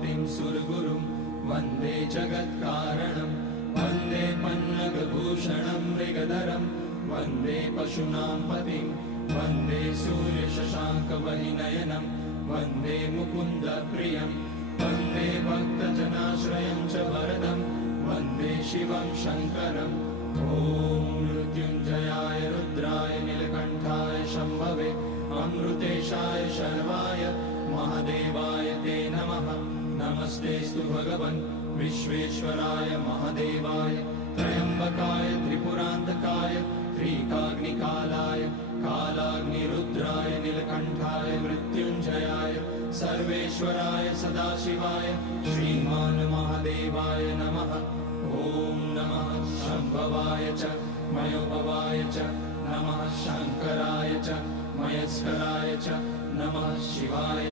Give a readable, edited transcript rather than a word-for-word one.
पतिं सुरगुरुं वन्दे जगत्कारणं वन्दे पन्नगभूषणं मृगधरं वन्दे पशूनां पतिं वन्दे सूर्यशशाङ्कवहिनयनं वन्दे मुकुन्दप्रियं वन्दे भक्तजनाश्रयं च वरदं वन्दे शिवं शङ्करम् ॐ मृत्युञ्जयाय रुद्राय नीलकण्ठाय शम्भवे अमृतेशाय शर्वाय महादेवाय ते नमः। नमस्तेस्तु भगवन् विश्वेश्वराय महादेवाय त्र्यम्बकाय त्रिपुरान्तकाय त्रिकाग्निकालाय कालाग्निरुद्राय नीलकण्ठाय मृत्युञ्जयाय सर्वेश्वराय सदाशिवाय श्रीमान् महादेवाय नमः। ॐ नमः शम्भवाय च मयोभवाय च नमः शङ्कराय च मयस्कराय च नमः शिवाय।